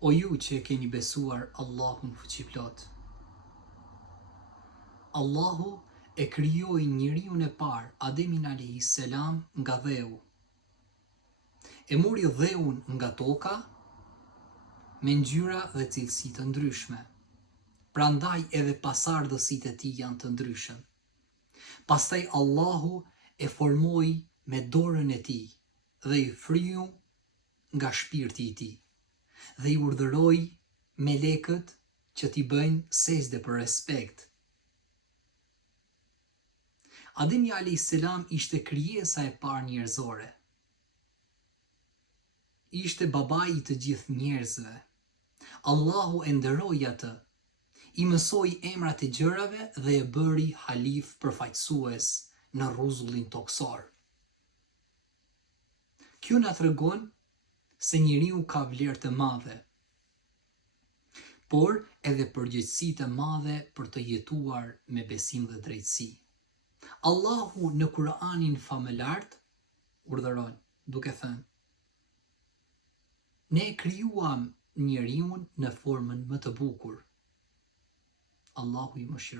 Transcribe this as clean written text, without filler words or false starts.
O ju që e keni besuar Allahun fuqiplot. Allahu e krijoi njeriun e parë, Ademin alayhis salam, nga dheu. E mori dheun nga toka me ngjyra dhe cilësi të ndryshme. Prandaj edhe pasardhësitë e tij janë të ndryshëm. Pastaj Allahu e formoi me dorën e tij dhe i fryu nga shpirti i tij dhe i urdhëroi melekët që t'i bëjnë sejdë për respekt. Ademi alayhis salam ishte krijesa e parë njerëzore. Ishte babai i të gjithë njerëzve. Allahu e nderoi atë, i mësoi emrat e gjërave dhe e bëri halif përfaqësues në rrezullin toksor. Kjo na tregon se njeriu ka vlerë të madhe, por edhe përgjegjësi të madhe për të jetuar me besim dhe drejtësi. Allahu në Kur'anin famëlart urdhëron duke thënë: ne e krijuam njeriun në formën më të bukur. Allahu i mëshiroj.